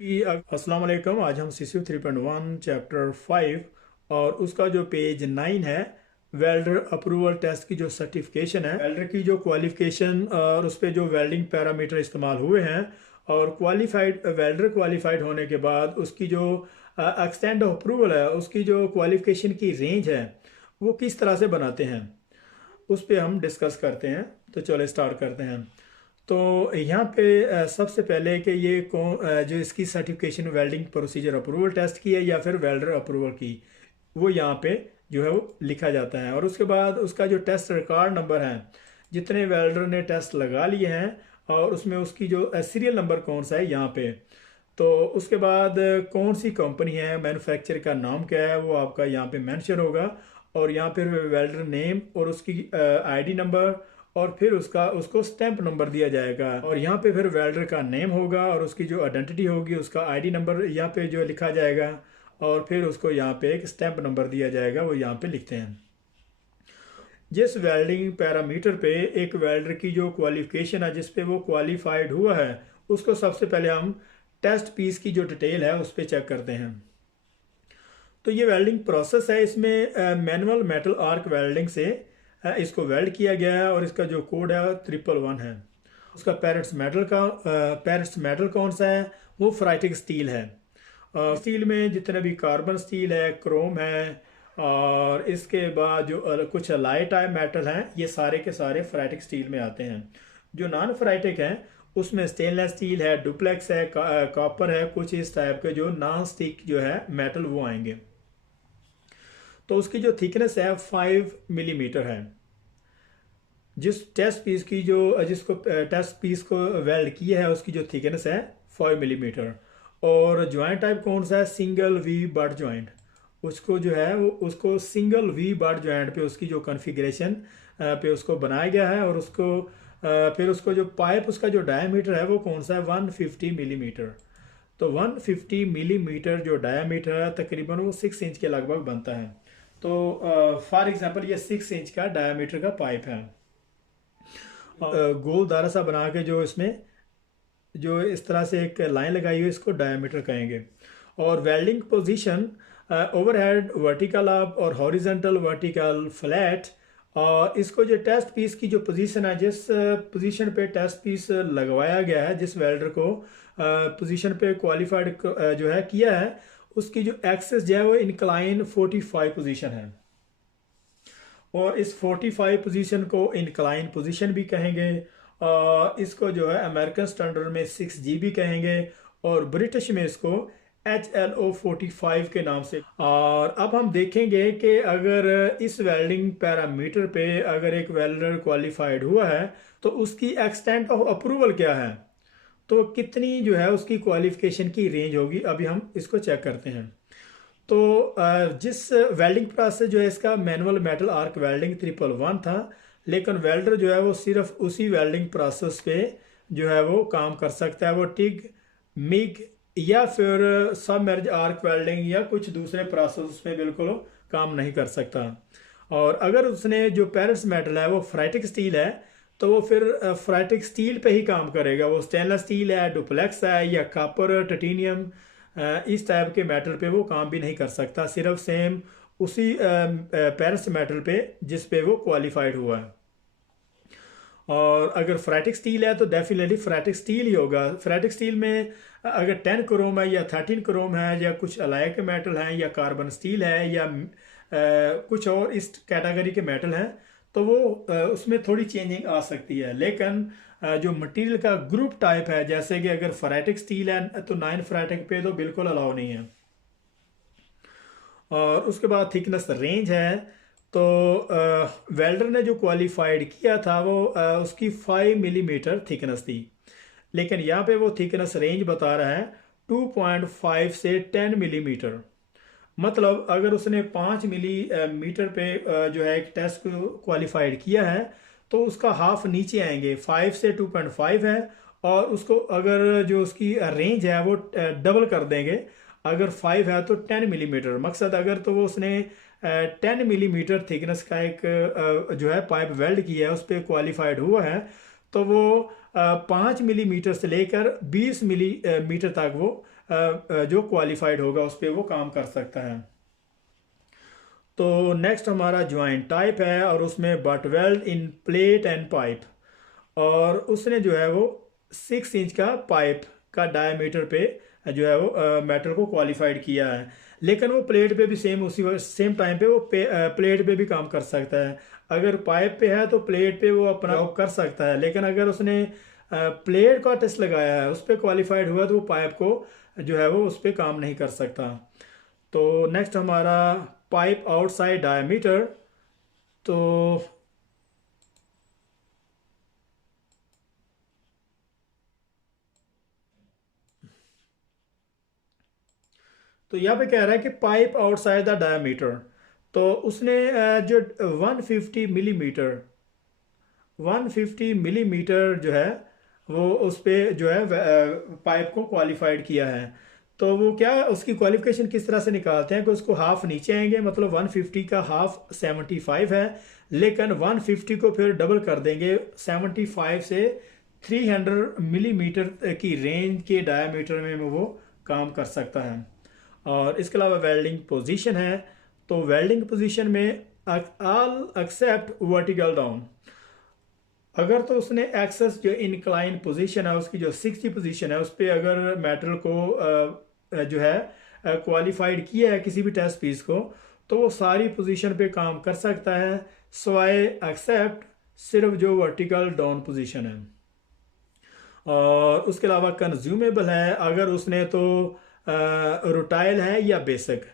अस्सलाम वालेकुम। आज हम CCU 3.1 चैप्टर 5 और उसका जो पेज 9 है, वेल्डर अप्रूवल टेस्ट की जो सर्टिफिकेशन है, वेल्डर की जो क्वालिफिकेशन और उस पर जो वेल्डिंग पैरामीटर इस्तेमाल हुए हैं और क्वालिफाइड वेल्डर क्वालिफाइड होने के बाद उसकी जो एक्सटेंड ऑफ अप्रूवल है, उसकी जो क्वालिफिकेशन की रेंज है वो किस तरह से बनाते हैं उस पर हम डिस्कस करते हैं। तो चलो स्टार्ट करते हैं। तो यहाँ पे सबसे पहले कि ये कौन जो इसकी certification welding procedure approval test की है या फिर वेल्डर अप्रूवल की, वो यहाँ पे जो है वो लिखा जाता है। और उसके बाद उसका जो टेस्ट रिकॉर्ड नंबर है, जितने वेल्डर ने टेस्ट लगा लिए हैं और उसमें उसकी जो सीरियल नंबर कौन सा है यहाँ पे। तो उसके बाद कौन सी कंपनी है, मैन्युफैक्चर का नाम क्या है, वो आपका यहाँ पे मेंशन होगा। और यहाँ पे वेल्डर नेम और उसकी आईडी नंबर और फिर उसको स्टैंप नंबर दिया जाएगा। और यहाँ पे फिर वेल्डर का नेम होगा और उसकी जो आइडेंटिटी होगी, उसका आईडी नंबर यहाँ पे जो लिखा जाएगा और फिर उसको यहाँ पे एक स्टैंप नंबर दिया जाएगा, वो यहाँ पे लिखते हैं। जिस वेल्डिंग पैरामीटर पे एक वेल्डर की जो क्वालिफिकेशन है, जिस पे वो क्वालिफाइड हुआ है, उसको सबसे पहले हम टेस्ट पीस की जो डिटेल है उस पर चेक करते हैं। तो ये वेल्डिंग प्रोसेस है, इसमें मैनुअल मेटल आर्क वेल्डिंग से इसको वेल्ड किया गया है और इसका जो कोड है 111 है। उसका पेरेंट्स मेटल कौन सा है, वो फेराइटिक स्टील है। स्टील में जितने भी कार्बन स्टील है, क्रोम है और इसके बाद जो कुछ लाइट टाइप मेटल हैं, ये सारे के सारे फेराइटिक स्टील में आते हैं। जो नॉन फेराइटिक हैं उसमें स्टेनलेस स्टील है, डुप्लेक्स है, कॉपर है, कुछ इस टाइप के जो नॉन स्टिक जो है मेटल वो आएंगे। तो उसकी जो थिकनेस है 5 मिलीमीटर है। जिसको टेस्ट पीस को वेल्ड किया है उसकी जो थिकनेस है 5 मिलीमीटर। और ज्वाइंट टाइप कौन सा है, सिंगल वी बट ज्वाइंट। उसको जो है वो उसको सिंगल वी बट ज्वाइंट पे उसकी जो कॉन्फ़िगरेशन पे उसको बनाया गया है। और फिर उसको जो पाइप उसका जो डायमीटर है वो कौन सा है, 150 मिलीमीटर। तो 150 मिलीमीटर जो डायमीटर है तकरीबन वो 6 इंच के लगभग बनता है। तो फॉर एग्जांपल ये 6 इंच का डायमीटर का पाइप है। गोल दायरा सा बना के जो इसमें जो इस तरह से एक लाइन लगाई हुई, इसको डायमीटर कहेंगे। और welding position overhead vertical up और हॉरिजॉन्टल वर्टिकल फ्लैट। और इसको जो टेस्ट पीस की जो पोजीशन है, जिस पोजीशन पे टेस्ट पीस लगवाया गया है, जिस वेल्डर को पोजीशन पे क्वालिफाइड जो है किया है, उसकी जो एक्सेस जो है वो इंक्लाइन 45 पोजीशन है। और इस 45 पोजीशन को इंक्लाइन पोजीशन भी कहेंगे। इसको जो है अमेरिकन स्टैंडर्ड में 6G भी कहेंगे और ब्रिटिश में इसको HLO 45 के नाम से। और अब हम देखेंगे कि अगर इस वेल्डिंग पैरामीटर पे अगर एक वेल्डर क्वालिफाइड हुआ है तो उसकी एक्सटेंट ऑफ अप्रूवल क्या है, तो कितनी जो है उसकी क्वालिफिकेशन की रेंज होगी। अभी हम इसको चेक करते हैं। तो जिस वेल्डिंग प्रोसेस जो है इसका मैनुअल मेटल आर्क वेल्डिंग 111 था, लेकिन वेल्डर जो है वो सिर्फ उसी वेल्डिंग प्रोसेस पे जो है वो काम कर सकता है। वो टिग, मिग या फिर सबमर्ज आर्क वेल्डिंग या कुछ दूसरे प्रोसेस में बिल्कुल काम नहीं कर सकता। और अगर उसने जो पेरेंट्स मेटल है वो फेराइटिक स्टील है तो वो फिर फेराइटिक स्टील पे ही काम करेगा। वो स्टेनलेस स्टील है, डुप्लेक्स है या कॉपर, टाइटेनियम, इस टाइप के मेटल पे वो काम भी नहीं कर सकता, सिर्फ सेम उसी पेरेंट्स मेटल पे जिस पे वो क्वालिफाइड हुआ है। और अगर फेराइटिक स्टील है तो डेफिनेटली फेराइटिक स्टील ही होगा। फेराइटिक स्टील में अगर 10 क्रोम है या 13 क्रोम है या कुछ अलाय के मेटल हैं या कार्बन स्टील है या कुछ और इस कैटेगरी के मेटल हैं तो वो उसमें थोड़ी चेंजिंग आ सकती है। लेकिन जो मटेरियल का ग्रुप टाइप है, जैसे कि अगर फेराइटिक स्टील है तो 9 फेराइटिक पे तो बिल्कुल अलाउ नहीं है। और उसके बाद थिकनेस रेंज है। तो वेल्डर ने जो क्वालिफाइड किया था वो उसकी 5 मिलीमीटर थिकनेस थी, लेकिन यहाँ पे वो थिकनेस रेंज बता रहा है 2.5 से 10 मिलीमीटर। मतलब अगर उसने 5 मिलीमीटर पे जो है एक टेस्ट को क्वालिफाइड किया है तो उसका हाफ नीचे आएंगे, 5 से 2.5 है। और उसको अगर जो उसकी रेंज है वो डबल कर देंगे, अगर 5 है तो 10 मिलीमीटर। मकसद अगर तो वो उसने 10 मिलीमीटर थिकनेस का एक जो है पाइप वेल्ड किया है, उस पर क्वालिफाइड हुआ है, तो वो 5 मिलीमीटर से लेकर 20 मिलीमीटर तक वो जो क्वालिफाइड होगा उस पर वो काम कर सकता है। तो नेक्स्ट हमारा ज्वाइंट टाइप है और उसमें butt weld in plate and pipe, और उसने जो है वो 6 इंच का पाइप का डायमीटर पे जो है वो मेटल को क्वालिफाइड किया है। लेकिन वो प्लेट पे भी उसी सेम टाइम पे वो प्लेट पे भी काम कर सकता है। अगर पाइप पे है तो प्लेट पे वो अपना जॉब कर सकता है, लेकिन अगर उसने प्लेट का टेस्ट लगाया है उस पर क्वालिफाइड हुआ तो वो पाइप को जो है वो उस पर काम नहीं कर सकता। तो नेक्स्ट हमारा पाइप आउटसाइड डायमीटर। तो यहाँ पे कह रहा है कि पाइप आउटसाइड द डायमीटर, तो उसने जो 150 मिलीमीटर जो है वो उस पे जो है पाइप को क्वालिफाइड किया है। तो वो क्या उसकी क्वालिफिकेशन किस तरह से निकालते हैं कि उसको हाफ नीचे आएंगे, मतलब 150 का हाफ 75 है, लेकिन 150 को फिर डबल कर देंगे 75 से 300 मिलीमीटर की रेंज के डायमीटर में वो काम कर सकता है। और इसके अलावा वेल्डिंग पोजीशन है, तो वेल्डिंग पोजीशन में ऑल एक्सेप्ट वर्टिकल डाउन। अगर तो उसने एक्सेस जो इनक्लाइन पोजीशन है उसकी जो 60 पोजीशन है उस पर अगर मेटल को जो है क्वालिफाइड किया है किसी भी टेस्ट पीस को, तो वो सारी पोजीशन पे काम कर सकता है स्वाय एक्सेप्ट सिर्फ जो वर्टिकल डाउन पोजीशन है। और उसके अलावा कंज्यूमेबल है अगर उसने तो रोटाइल है या बेसिक।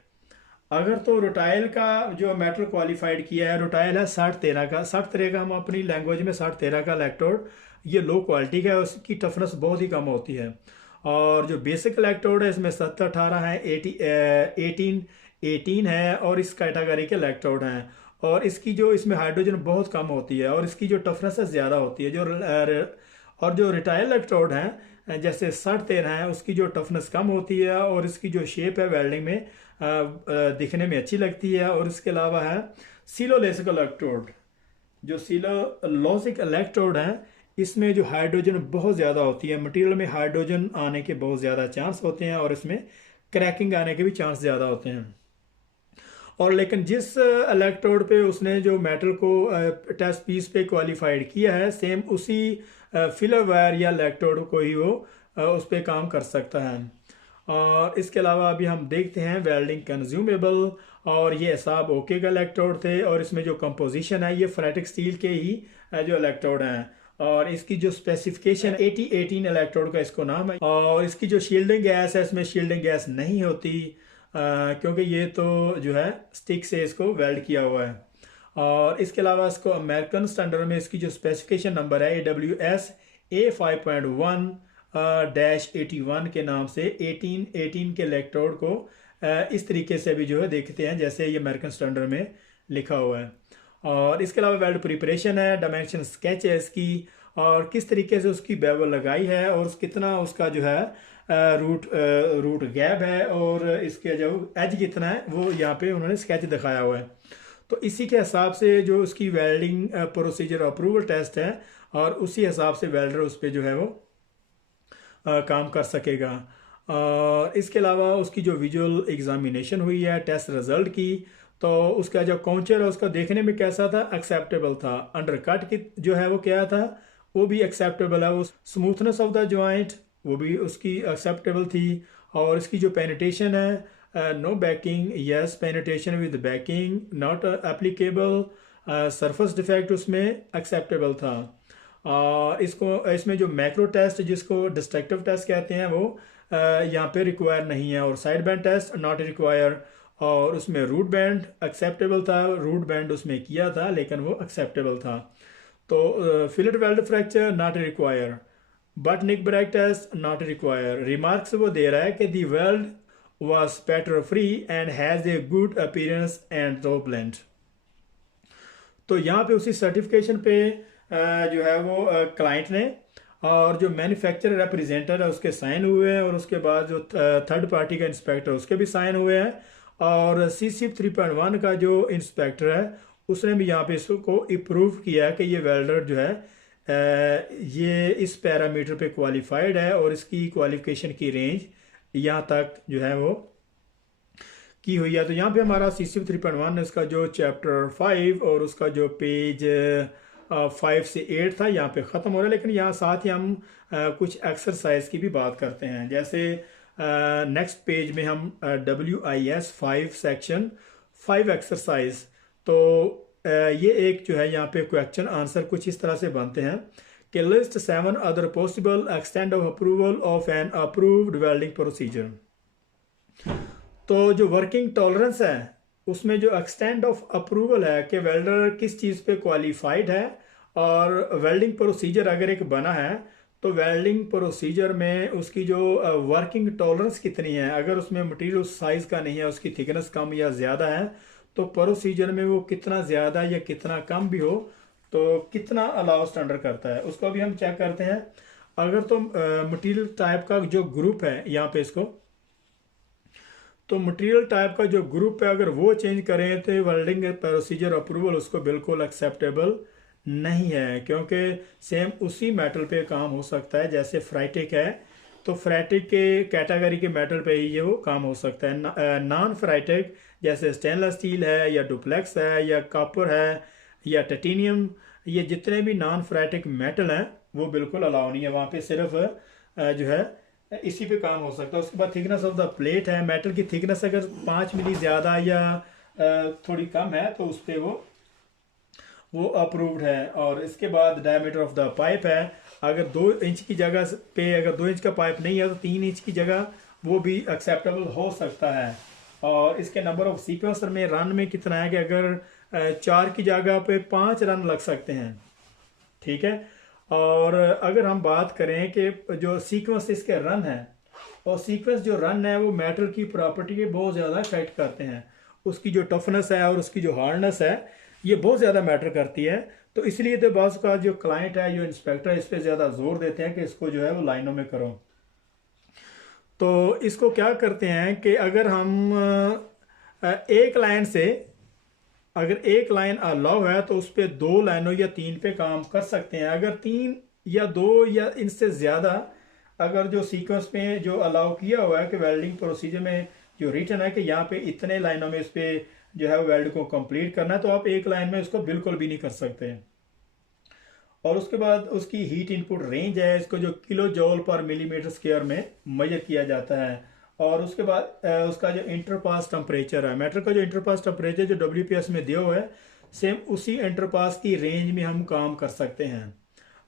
अगर तो रोटाइल का जो मेटल क्वालिफाइड किया है, रोटाइल है 60-13 का, 60-13 का हम अपनी लैंग्वेज में 60-13 का इलेक्ट्रोड, ये लो क्वालिटी का है, उसकी टफनेस बहुत ही कम होती है। और जो बेसिक इलेक्ट्रोड है इसमें 70-18 है, 18 है, और इस कैटेगरी के इलेक्ट्रोड हैं, और इसकी जो इसमें हाइड्रोजन बहुत कम होती है और इसकी जो टफनेस है ज़्यादा होती है। और जो रिटाइल इलेक्ट्रोड हैं जैसे 60-13 है उसकी जो टफनेस कम होती है और इसकी जो शेप है वेल्डिंग में दिखने में अच्छी लगती है। और इसके अलावा है सिलोलेसिक इलेक्ट्रोड। जो सिलोलोसिक इलेक्ट्रोड हैं इसमें जो हाइड्रोजन बहुत ज़्यादा होती है, मटेरियल में हाइड्रोजन आने के बहुत ज़्यादा चांस होते हैं और इसमें क्रैकिंग आने के भी चांस ज़्यादा होते हैं। और लेकिन जिस इलेक्ट्रोड पे उसने जो मेटल को टेस्ट पीस पे क्वालिफाइड किया है सेम उसी फिलर वायर या इलेक्ट्रोड को ही वो उस पर काम कर सकता है। और इसके अलावा अभी हम देखते हैं वेल्डिंग कंज्यूमेबल, और ये हिसाब ओके का इलेक्ट्रोड थे, और इसमें जो कंपोजिशन है ये फेरेटिक स्टील के ही जो इलेक्ट्रोड हैं। और इसकी जो स्पेसिफिकेशन 8018 इलेक्ट्रोड का इसको नाम है। और इसकी जो शील्डिंग गैस है इसमें शील्डिंग गैस नहीं होती क्योंकि ये तो जो है स्टिक से इसको वेल्ड किया हुआ है। और इसके अलावा इसको अमेरिकन स्टैंडर्ड में इसकी जो स्पेसिफिकेशन नंबर है AWS A5.1-81 के नाम से 1818 के इलेक्ट्रोड को इस तरीके से भी जो है देखते हैं जैसे ये अमेरिकन स्टैंडर्ड में लिखा हुआ है। और इसके अलावा वेल्ड प्रिपरेशन है, डायमेंशन स्केच है इसकी, और किस तरीके से उसकी बेवल लगाई है और कितना उसका जो है रूट गैप है और इसके जो एज कितना है वो यहाँ पे उन्होंने स्केच दिखाया हुआ है। तो इसी के हिसाब से जो उसकी वेल्डिंग प्रोसीजर अप्रूवल टेस्ट है और उसी हिसाब से वेल्डर उस पर जो है वो काम कर सकेगा। और इसके अलावा उसकी जो विजुअल एग्जामिनेशन हुई है टेस्ट रिजल्ट की, तो उसका जो काउंचर है उसका देखने में कैसा था, एक्सेप्टेबल था। अंडरकट की जो है वो क्या था, वो भी एक्सेप्टेबल है। वो स्मूथनेस ऑफ द जॉइंट वो भी उसकी एक्सेप्टेबल थी। और इसकी जो पेनिटेशन है no backing, yes penetration with backing not applicable, surface defect उसमें एक्सेप्टेबल था। इसमें जो मैक्रो टेस्ट जिसको डिस्ट्रक्टिव टेस्ट कहते हैं वो यहाँ पे रिक्वायर नहीं है, और side bend test not require. और उसमें रूट बैंड एक्सेप्टेबल था, रूट बैंड उसमें किया था लेकिन वो एक्सेप्टेबल था। तो fillet weld fracture not require, but nick break test not require. Remarks वो दे रहा है कि दी weld was spatter free and has a good appearance and top length। तो यहाँ पे उसी सर्टिफिकेशन पे जो है वो क्लाइंट ने और जो मैन्युफैक्चरर रिप्रेजेंटेटिव है उसके साइन हुए हैं, और उसके बाद जो थर्ड पार्टी का इंस्पेक्टर उसके भी साइन हुए हैं, और CCP 3.1 का जो इंस्पेक्टर है उसने भी यहाँ पे इसको अप्रूव किया है कि ये वेल्डर जो है ये इस पैरामीटर पे क्वालिफाइड है और इसकी क्वालिफिकेशन की रेंज यहाँ तक जो है वो की हुई है। तो यहाँ पे हमारा CCV 3.1 इसका जो चैप्टर 5 और उसका जो पेज 5 से 8 था यहाँ पे ख़त्म हो रहा है। लेकिन यहाँ साथ ही हम कुछ एक्सरसाइज की भी बात करते हैं। जैसे नेक्स्ट पेज में हम WIS 5 सेक्शन 5 एक्सरसाइज, तो ये एक जो है यहाँ पे क्वेश्चन आंसर कुछ इस तरह से बनते हैं कि list 7 other possible extent of approval of an approved welding procedure. तो जो वर्किंग टॉलरेंस है उसमें जो एक्सटेंड ऑफ अप्रूवल है कि वेल्डर किस चीज़ पे क्वालिफाइड है, और वेल्डिंग प्रोसीजर अगर एक बना है तो वेल्डिंग प्रोसीजर में उसकी जो वर्किंग टॉलरेंस कितनी है, अगर उसमें मटेरियल उस साइज़ का नहीं है, उसकी थिकनेस कम या ज़्यादा है, तो प्रोसीजर में वो कितना ज़्यादा या कितना कम भी हो तो कितना अलाउ स्टैंडर्ड करता है उसको भी हम चेक करते हैं। अगर तो मटेरियल टाइप का जो ग्रुप है यहाँ पे इसको, तो मटेरियल टाइप का जो ग्रुप है अगर वो चेंज करें तो वेल्डिंग प्रोसीजर अप्रूवल उसको बिल्कुल एक्सेप्टेबल नहीं है, क्योंकि सेम उसी मेटल पे काम हो सकता है। जैसे फ्राइटिक है तो फ्राइटिक के कैटेगरी के मेटल पे ही ये वो काम हो सकता है। नॉन फ्राइटिक जैसे स्टेनलेस स्टील है या डुप्लेक्स है या कॉपर है या टाइटेनियम, ये जितने भी नॉन फ्राइटिक मेटल हैं वो बिल्कुल अलाउ नहीं है, वहाँ पे सिर्फ जो है इसी पे काम हो सकता है। उसके बाद थिकनेस ऑफ द प्लेट है, मेटल की थिकनेस अगर 5 मिली ज़्यादा या थोड़ी कम है तो उस पर वो अप्रूव्ड है। और इसके बाद डायमीटर ऑफ द पाइप है, अगर 2 इंच की जगह पे अगर 2 इंच का पाइप नहीं है तो 3 इंच की जगह वो भी एक्सेप्टेबल हो सकता है। और इसके नंबर ऑफ सीक्वेंसर में रन में कितना है कि अगर 4 की जगह पे 5 रन लग सकते हैं, ठीक है। और अगर हम बात करें कि जो सीक्वेंस इसके रन है, और सीक्वेंस जो रन है वो मेटल की प्रॉपर्टी के बहुत ज़्यादा इफेक्ट करते हैं, उसकी जो टफनेस है और उसकी जो हार्डनेस है ये बहुत ज़्यादा मैटर करती है। तो इसलिए तो बॉस का जो क्लाइंट है, जो इंस्पेक्टर है, इस पर ज़्यादा जोर देते हैं कि इसको जो है वो लाइनों में करो। तो इसको क्या करते हैं कि अगर हम एक लाइन से अगर एक लाइन अलाउ है तो उस पर 2 लाइनों या 3 पे काम कर सकते हैं। अगर 3 या 2 या इनसे ज़्यादा अगर जो सीक्वेंस में जो अलाउ किया हुआ है कि वेल्डिंग प्रोसीजर में जो रिटन है कि यहाँ पे इतने लाइनों में इस पर जो है वेल्ड को कंप्लीट करना है, तो आप एक लाइन में इसको बिल्कुल भी नहीं कर सकते। और उसके बाद उसकी हीट इनपुट रेंज है, इसको जो किलो जॉल पर मिलीमीटर स्क्वायर में मेजर किया जाता है। और उसके बाद उसका जो इंटरपास टेम्परेचर है, मेटल का जो इंटरपास टेम्परेचर जो WPS में दिया हुआ है, सेम उसी इंटरपास की रेंज में हम काम कर सकते हैं।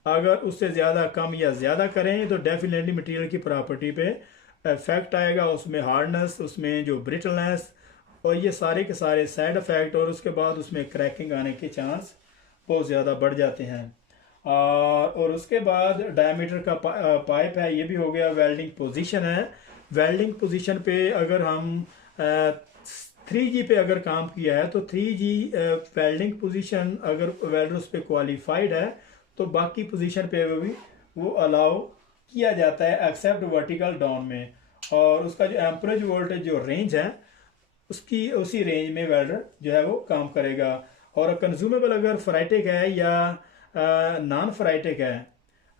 अगर उससे ज़्यादा कम या ज़्यादा करें तो डेफिनेटली मटेरियल की प्रॉपर्टी पे इफेक्ट आएगा, उसमें हार्डनेस, उसमें जो ब्रिटलनेस और ये सारे के सारे साइड इफ़ेक्ट, और उसके बाद उसमें क्रैकिंग आने के चांस बहुत ज़्यादा बढ़ जाते हैं। और उसके बाद डायमीटर का पाइप है, ये भी हो गया। वेल्डिंग पोजीशन है, वेल्डिंग पोजीशन पे अगर हम 3G पे अगर काम किया है तो 3G वेल्डिंग पोजीशन अगर वेल्डर उस पर क्वालिफाइड है तो बाकी पोजीशन पे भी वो अलाउ किया जाता है एक्सेप्ट वर्टिकल डाउन में। और उसका जो एम्परेज वोल्टेज जो रेंज है उसकी उसी रेंज में वेल्डर जो है वो काम करेगा। और कंज्यूमेबल अगर फ्राइटिक है या नॉन फ्राइटिक है,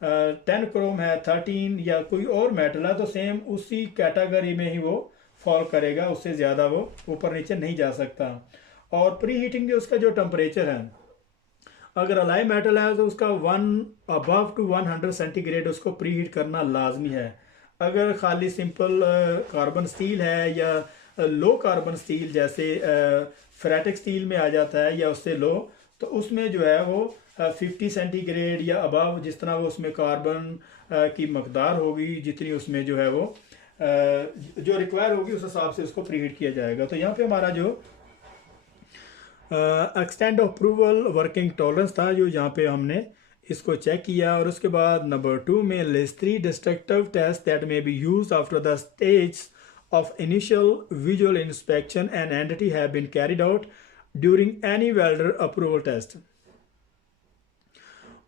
10 क्रोम है, 13 या कोई और मेटल है, तो सेम उसी कैटेगरी में ही वो फॉल करेगा, उससे ज़्यादा वो ऊपर नीचे नहीं जा सकता। और प्री हीटिंग जो उसका जो टेम्परेचर है, अगर अलाई मेटल है तो उसका 1 अबव टू 100 सेंटीग्रेड उसको प्री हीट करना लाजमी है। अगर खाली सिंपल कार्बन स्टील है या लो कार्बन स्टील जैसे फेरेटिक स्टील में आ जाता है या उससे लो, तो उसमें जो है वो 50 सेंटीग्रेड या अबव जिस तरह वो उसमें कार्बन की मकदार होगी, जितनी उसमें जो है वो जो रिक्वायर होगी उस हिसाब से उसको प्री हीट किया जाएगा। तो यहाँ पे हमारा जो extend of approval working tolerance था जो यहाँ पे हमने इसको चेक किया। और उसके बाद नंबर 2 में list 3 destructive test that may be used after the stage of initial visual inspection and entity have been carried out during any welder approval test।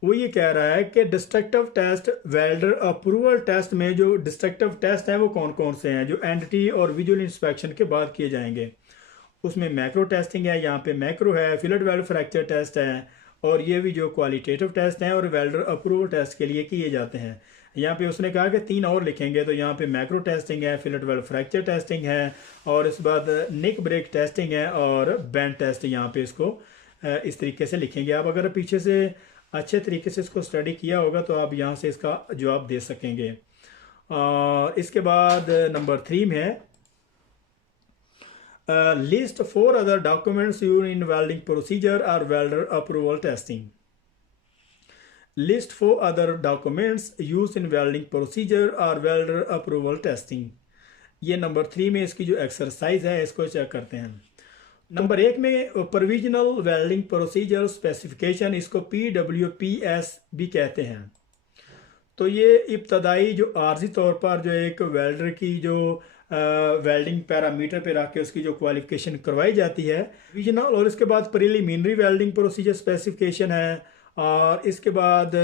वो ये कह रहा है कि destructive test welder approval test में जो destructive test हैं वो कौन कौन से हैं जो एंटिटी और विजुअल इंस्पेक्शन के बाद किए जाएंगे। उसमें मैक्रो टेस्टिंग है, यहाँ पे मैक्रो है, फिलेट वेल्ड फ्रैक्चर टेस्ट है, और ये भी जो क्वालिटेटिव टेस्ट हैं और वेल्डर अप्रूवल टेस्ट के लिए किए जाते हैं। यहाँ पे उसने कहा कि 3 और लिखेंगे, तो यहाँ पे मैक्रो टेस्टिंग है, फिलेट वेल्ड फ्रैक्चर टेस्टिंग है, और इस बाद निक ब्रेक टेस्टिंग है, और बैंड टेस्ट यहाँ पे इसको इस तरीके से लिखेंगे। आप अगर पीछे से अच्छे तरीके से इसको स्टडी किया होगा तो आप यहाँ से इसका जवाब दे सकेंगे। और इसके बाद नंबर 3 में है list 4 other documents use in welding procedure और welder approval testing. List 4 other documents use in welding procedure और वेल्डर अप्रूवल टेस्टिंग। ये नंबर 3 में इसकी जो एक्सरसाइज है इसको चेक करते हैं। नंबर 1 में प्रोविजनल वेल्डिंग प्रोसीजर स्पेसिफिकेशन, इसको PWPS भी कहते हैं। तो ये इब्तदाई जो आर्जी तौर पर जो एक वेल्डर की जो वेल्डिंग पैरामीटर पे रख के उसकी जो क्वालिफिकेशन करवाई जाती है प्रोविजनल, और इसके बाद प्रीलिमिनरी वेल्डिंग प्रोसीजर स्पेसिफिकेशन है, और इसके बाद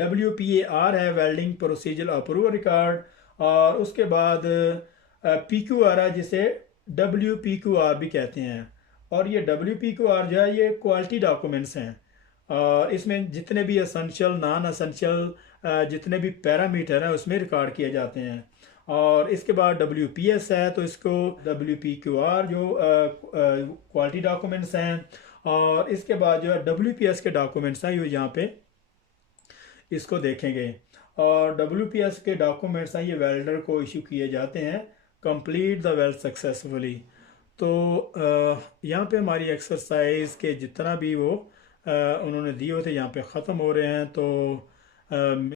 WPAR है, वेल्डिंग प्रोसीजर अप्रूवल रिकॉर्ड, और उसके बाद PQR है जिसे WPQR भी कहते हैं। और ये WPQR जो है ये क्वालिटी डॉक्यूमेंट्स हैं, और इसमें जितने भी असेंशियल नॉन असेंशियल जितने भी पैरामीटर हैं उसमें रिकॉर्ड किए जाते हैं। और इसके बाद WPS है, तो इसको WPQR जो क्वालिटी डॉक्यूमेंट्स हैं, और इसके बाद जो है WPS के डॉक्यूमेंट्स हैं ये यहाँ पे इसको देखेंगे। और WPS के डॉक्यूमेंट्स हैं ये वेल्डर को इशू किए जाते हैं कंप्लीट द वेल्ड सक्सेसफुली। तो यहाँ पे हमारी एक्सरसाइज के जितना भी वो उन्होंने दिए होते यहाँ पे ख़त्म हो रहे हैं। तो